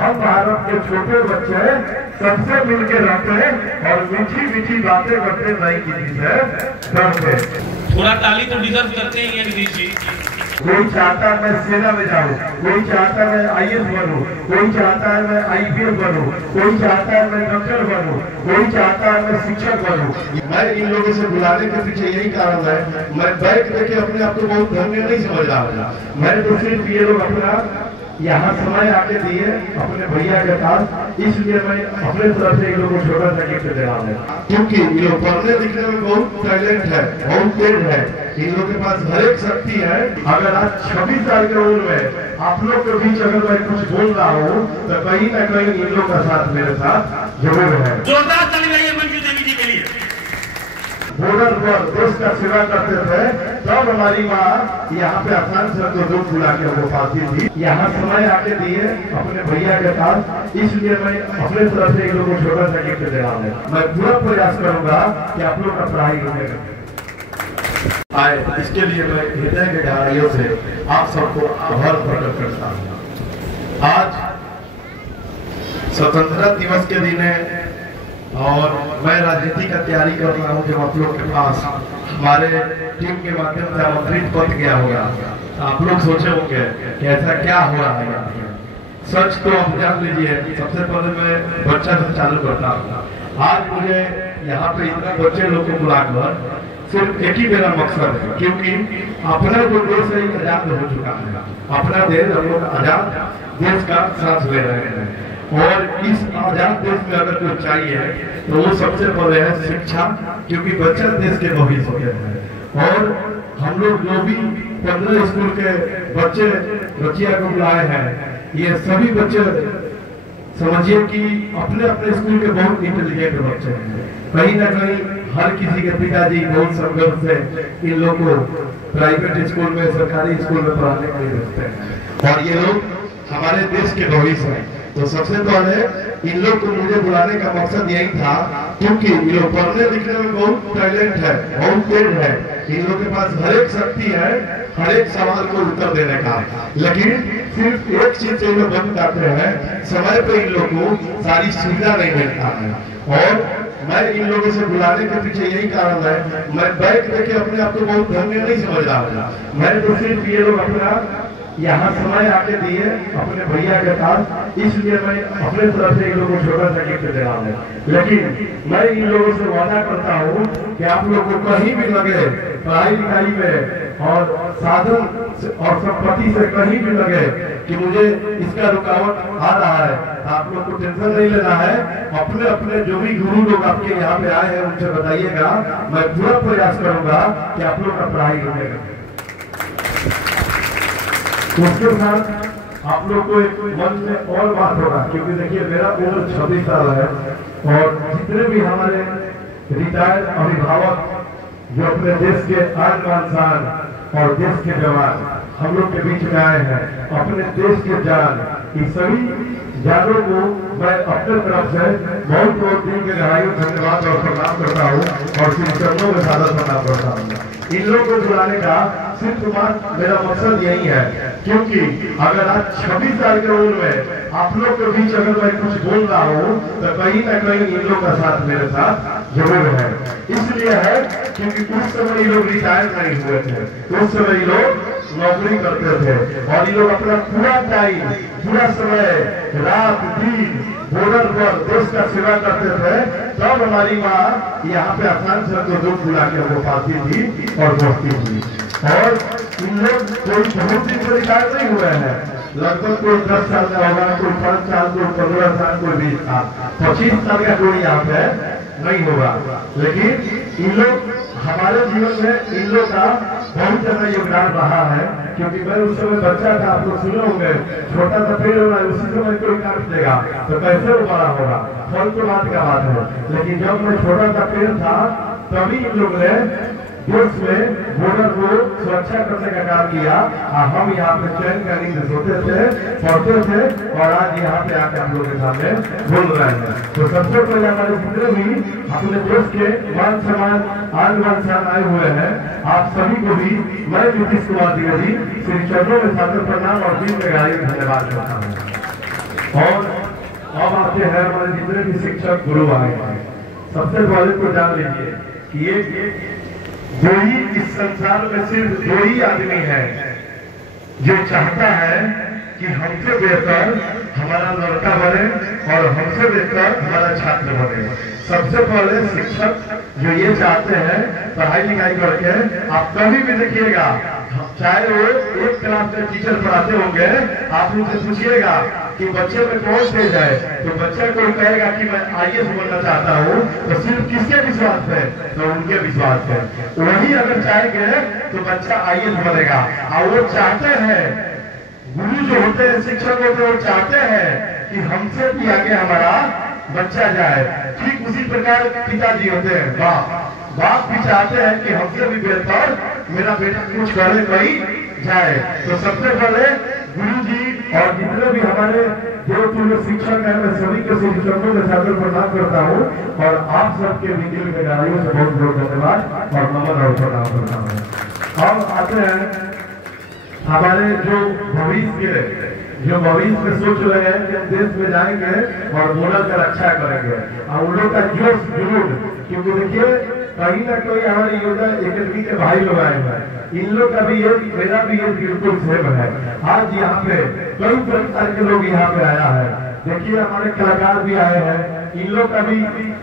हम भारत के छोटे बच्चे सबसे मिलके रहते हैं और मीठी मीठी बातें करते नहीं किसी से डरते। थोड़ा ताली तो डिजर्व करते ही हैं नीतीश जी। कोई चाहता है मैं सेना में जाऊं, कोई चाहता है मैं IAS बनूं, कोई चाहता है मैं IPS बनूं, कोई चाहता है मैं डॉक्टर बनूं, कोई चाहता है मैं शिक्षक बनूं। मैं इन लोगों से बुलाने के पीछे यही कारण है, मैं बैग देके अपने आप को बहुत धन्य नहीं समझ रहा हूँ। मैं तो सिर्फ ये लोग अपना यहाँ समय आके दिए अपने भैया के पास, इसलिए मैं अपने तरफ से इन लोगों को छोटा सा गिफ्ट दे रहा हूँ। क्योंकि ये लोग पढ़ने लिखने में बहुत टैलेंट है, बहुत तेज है, इन लोगों के पास हर एक शक्ति है। अगर आज 26 साल के उम्र में आप लोग के बीच अगर मैं कुछ बोल रहा हूँ तो कहीं ना कहीं इन लोग का साथ मेरे साथ जरूर है। जोरदार ताली लगाइए मंजू देवी जी के लिए। बॉर्डर पर देश का सेवा करते थे, तब हमारी माँ यहाँ पे आसान से तो दूध बुला के वो पाती थी। यहाँ समय आके दिए अपने भैया के पास, इसलिए मैं अपने तरफ से इन लोगों को छोटा सा गिफ्ट दे रहा हूँ। मैं पूरा प्रयास करूंगा कि आप लोग का पढ़ाई आए, इसके लिए मैं हृदय के गहराइयों से आप सबको आभार प्रकट करता हूँ। आज स्वतंत्रता दिवस के दिन है और मैं राजनीति का तैयारी कर रहा हूँ। जब आप लोग के पास हमारे टीम के माध्यम से आमंत्रित पत्र गया होगा, आप लोग सोचे होंगे कि ऐसा क्या हो रहा है। सच तो आप जान लीजिए, सबसे पहले मैं बच्चा से चालू करता हूँ। आज मुझे यहाँ पे इतना बच्चे लोग को बुलाकर सिर्फ एक ही मेरा मकसद है, क्योंकि अपना जो देश है आजाद हो चुका है। अपना देश हम लोग आजाद देश का सांस ले रहे हैं और इस आजाद देश में अगर कुछ चाहिए तो वो सबसे पहले है शिक्षा, क्योंकि बच्चा देश के भविष्य है। और हम लोग जो भी 15 स्कूल के बच्चे बच्चियां को बुलाए हैं, ये सभी बच्चे समझिए कि अपने अपने स्कूल के बहुत इंटेलिजेंट बच्चे हैं। कहीं ना कहीं हर किसी के पिताजी बहुत संघर्ष से इन लोग को प्राइवेट स्कूल में, सरकारी स्कूल में पढ़ाने के लिए भेजते हैं और ये लोग हमारे देश के भविष्य हैं। तो सबसे पहले इन लोग को मुझे बुलाने का मकसद यही था, क्योंकि ये लोग पढ़ने लिखने में बहुत टैलेंट है, बहुत तेज है, इन लोग के पास हर एक शक्ति है, हर एक सवाल को उत्तर देने का। लेकिन सिर्फ एक चीज से लोग बंद करते हैं, समय पे इन लोग को सारी सुविधा नहीं मिलता है। और मैं इन लोगों से बुलाने के पीछे यही कारण है, मैं बैग देके अपने आप को बहुत धन्य नहीं समझ रहा हूँ। मैं तो सिर्फ ये लोग अपना यहाँ समय आके दिए अपने भैया के पास, इसलिए मैं अपने तरफ से इन लोगों को छोटा सा गिफ्ट दे रहा हूँ। लेकिन मैं इन लोगों से वादा करता हूँ कि आप लोग को कहीं भी लगे पढ़ाई लिखाई में और साधन और संपत्ति से कहीं भी लगे कि मुझे इसका रुकावट आ रहा है, आप लोग को टेंशन नहीं लेना है। अपने अपने जो भी गुरु लोग आपके यहाँ पे आए हैं उनसे बताइएगा, मैं पूरा प्रयास करूंगा कि आप लोग का पढ़ाई होगा। उसके साथ आप लोग को एक मन में और बात होगा, क्योंकि देखिए मेरा उम्र 26 साल है और जितने भी हमारे रिटायर्ड अभिभावक जो अपने देश के आन बान शान और देश के जवान हम लोग के बीच में आए हैं, अपने देश के जान, इस सभी जानों को मैं अपने तरफ से बहुत बहुत दिल के गहराइयों धन्यवाद और प्रणाम करता हूँ और श्री चरणों में सादर प्रणाम करता हूँ। इन लोगों को बुलाने का सिर्फ मेरा मकसद यही है, क्योंकि अगर आज 26 साल के उम्र में आप लोग के बीच अगर मैं कुछ बोल रहा हूँ तो कहीं ना कहीं इन लोग का साथ मेरे साथ जरूर है। इसलिए है क्योंकि उस समय ये लोग रिटायर नहीं हुए थे, उस समय ये लोग नौकरी करते थे और ये लोग अपना पूरा टाइम, पूरा समय, रात दिन बॉर्डर पर देश का सेवा करते थे। तब हमारी माँ यहाँ पे आसान से तो दूध बुला के वो पाती थी और दोस्ती हुई। और इन लोग कोई बहुत दिन से रिटायर नहीं हुए हैं, लगभग कोई 10 साल का होगा, कोई 5 साल, कोई 15 साल, कोई 20 साल, 25 साल का कोई यहाँ पे नहीं होगा। लेकिन इन लोग हमारे जीवन में इन लोग का बहुत ज्यादा योगदान रहा है, क्योंकि मैं उस समय बच्चा था, आप लोग सुने होंगे, छोटा सा पेड़ हो रहा है, उसी समय कोई काट देगा तो कैसे वो बड़ा होगा, फल तो बात का बात है। लेकिन जब मैं छोटा सा पेड़ था तभी इन लोग ने देश में बॉर्डर को सुरक्षा करने का काम किया। हम यहाँ पे चैन का नींद सोते थे, पढ़ते थे और आज यहाँ पे आके हम लोग के सामने बोल रहे हैं। तो सबसे पहले हमारे जितने भी अपने देश के मान सम्मान आन बान शान आए हुए हैं, आप सभी को भी मैं नीतीश कुमार द्विवेदी श्री चरणों में सादर प्रणाम और दिल में गहराई धन्यवाद करता हूँ। और जो है हमारे जितने भी शिक्षक गुरु आए हैं, सबसे पहले तो जान लीजिए कि ये दो ही इस संसार में सिर्फ दो ही आदमी है जो चाहता है कि हमसे बेहतर हमारा लड़का बने और हमसे बेहतर हमारा छात्र बने। सबसे पहले शिक्षक जो ये चाहते हैं पढ़ाई लिखाई करके, आप कभी भी देखिएगा चाहे वो एक क्लास में टीचर पढ़ाते होंगे, आप उनसे पूछिएगा कि बच्चे में कौन तेज है, तो बच्चा कोई कहेगा कि मैं IAS बनना चाहता हूँ, तो सिर्फ किसके विश्वास पे, तो उनके विश्वास पे। वही अगर चाहेंगे तो बच्चा IAS बनेगा। और वो चाहते हैं, गुरु जो होते हैं, शिक्षक होते हैं, वो चाहते हैं कि हमसे भी आगे हमारा बच्चा जाए। ठीक उसी प्रकार पिताजी होते हैं, बाप भी चाहते हैं कि हमसे भी बेहतर मेरा बेटा कुछ करे कहीं जाए। तो सबसे पहले गुरु जी और जितने भी हमारे देवतुल्य शिक्षक हैं, मैं सभी के शिक्षकों के साथ प्रणाम करता हूँ और आप सबके भी दिल के गहराइयों से बहुत बहुत धन्यवाद और नमन और प्रणाम करता हूँ। अब आते हैं हमारे जो भविष्य में सोच रहे हैं कि हम देश में जाएंगे और मोरल का रक्षा करेंगे, और उन लोग का जोश जुनून, क्योंकि देखिए कहीं ना कहीं हमारी योजना एकेडमी के भाई लोग आए हैं, इन लोग का भी ये, मेरा भी ये बिल्कुल सेम है। आज यहाँ पे कई प्रकार के लोग यहाँ पे आया है। देखिए हमारे कलाकार भी आए हैं, इन लोग का भी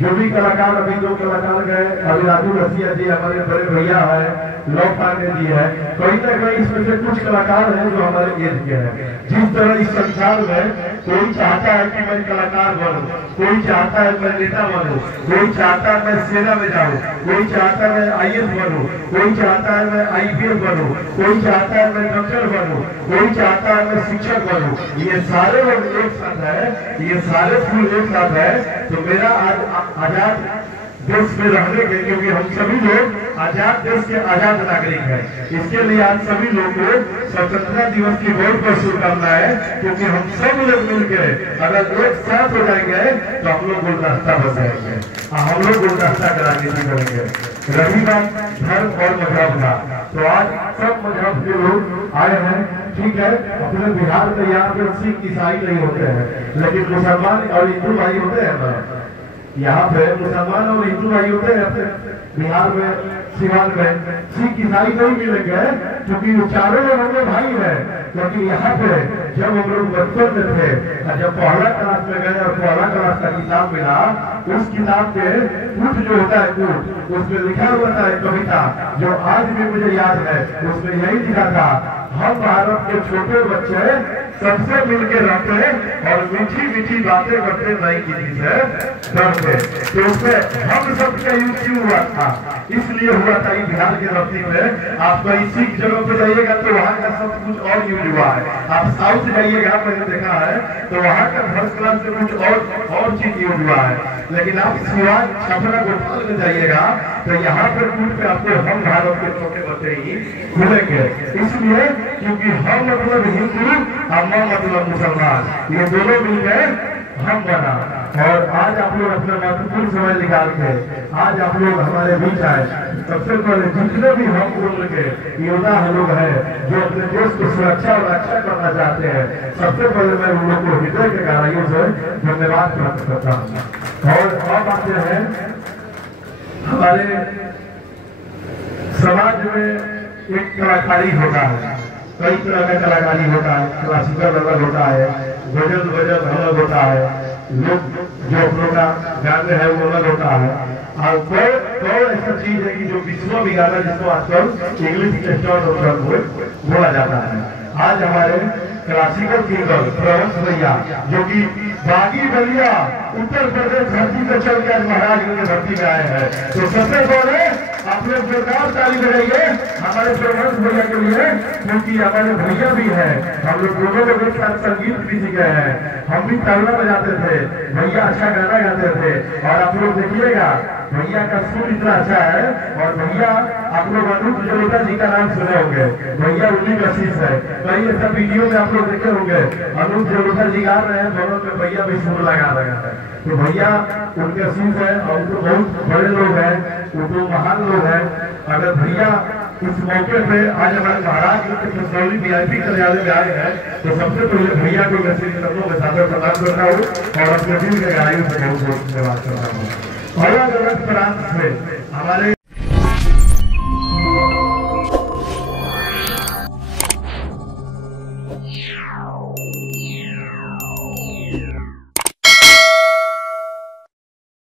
जो भी कलाकार, अभी दो कलाकार गए, अभी राजू रसिया जी हमारे बड़े भैया है, लव पांडे जी है, कहीं ना कहीं इसमें से कुछ कलाकार हैं जो हमारे एज के हैं। जिस तरह इस संसार में कोई चाहता है कि मैं कलाकार बनूं, कोई चाहता है मैं नेता बनूं, कोई चाहता है मैं सेना में जाऊं, कोई चाहता है मैं IAS बनूं, कोई चाहता है मैं IPS बनूं, कोई चाहता है मैं डॉक्टर बनूं, कोई चाहता है मैं शिक्षक बनूं। ये सारे लोग एक साथ है, ये सारे फूल एक साथ है। तो मेरा आज आजाद देश में रहने के, क्योंकि हम सभी लोग आजाद देश के आजाद नागरिक हैं, इसके लिए आज सभी लोगों को स्वतंत्रता दिवस की बहुत बहुत शुभकामनाएं। क्योंकि हम सब लोग मिलकर अगर एक साथ हो जाएंगे तो हम लोग गुलदस्ता बसाएंगे, हम लोग गुलदस्ता का राजनीति करेंगे। रही बात धर्म और मजहब का, तो आज सब मजहब के लोग आए हैं। ठीक है, अपने बिहार में यहाँ पे सिख ईसाई नहीं होते हैं, लेकिन मुसलमान और हिंदू भाई होते हैं ना। यहाँ पे मुसलमान और हिंदू भाई होते हैं अपने बिहार में, सिवान में। सिख ईसाई नहीं मिलेंगे क्योंकि चारों लोग हम लोग भाई हैं। क्योंकि यहाँ पे जब हम लोग बचपन में थे, जब पहला क्लास में गए और पहला क्लास का किताब मिला, उस किताब के कुछ जो होता है कुछ, उसमें लिखा हुआ था एक कविता जो आज भी मुझे याद है। उसमें यही लिखा था, हम भारत के छोटे बच्चे सबसे मिलकर रहते और मीठी मीठी बातें करते, नहीं किसी से डरते। तो उसमें हम सबका यूज क्यों हुआ था? इसलिए हुआ था कि बिहार के धरती में आप कहीं सिख जगह पे जाइएगा तो वहाँ का सब कुछ और यूज हुआ है। आप साउथ जाइएगा, मैंने देखा है, तो वहाँ का फर्स्ट क्लास से कुछ और चीज यूज हुआ है। लेकिन आप सिवान छपरा गोपाल में जाइएगा तो यहाँ पर कूट पे आपको हम भारत के छोटे बच्चे ही मिलेंगे। इसलिए क्योंकि हम मतलब हिंदू, हम मतलब मुसलमान, ये दोनों मिलकर हम बना। और आज आप लोग अपना महत्वपूर्ण समय निकाल के आज आप लोग हमारे बीच आए। सबसे पहले जितने भी हम उम्र के योद्धा लोग हैं जो अपने देश को सुरक्षा और रक्षा करना चाहते हैं, सबसे पहले मैं उन लोग को हृदय के गहराइयों से धन्यवाद प्राप्त करता हूँ। और अब आते हैं हमारे समाज में एक कलाकारी होता है, कई तरह का कलाकारी होता है। क्लासिकल अलग होता है, गजल अलग होता है, लोग जो अपनों का गाने है वो अलग होता है। और कोई ऐसा चीज है कि जो विश्व भी गाना, जिसको आजकल इंग्लिश स्टैंडर्ड बोला जाता है। आज हमारे क्लासिकल सिंगर प्रवंश भैया, जो कि बागी बलिया उत्तर प्रदेश धरती पे चल के महाराज के धरती में आए हैं, तो सबसे पहले आप लोग जोरदार ताली बजाइए हमारे प्रवंश भैया के लिए, क्योंकि हमारे भैया भी है। हम लोग दोनों लोग एक साथ संगीत भी सीखे हैं, हम भी तबला बजाते थे, भैया अच्छा गाना गाते थे। और आप लोग देखिएगा भैया का सुर इतना अच्छा है। और भैया आप लोग अनूप जलोटा जी का नाम सुने होंगे, भैया उन्हीं का शीश है। कई ऐसा वीडियो में आप लोग देखे होंगे, अनूप जलोटा जी गा रहे हैं, दोनों में भैया भी सुर लगा रहे हैं। तो भैया उनके शीश है और तो बहुत बड़े लोग हैं, वो तो महान लोग हैं। अगर भैया इस मौके पे आज हमारे महाराज के कसौली VIP कार्यालय में आए हैं, तो सबसे पहले भैया को मैं श्री चरणों में सादर प्रणाम करता हूँ और अपने दिल के गहराइयों से बहुत बहुत धन्यवाद करता हूँ। अलग अलग प्रांत से हमारे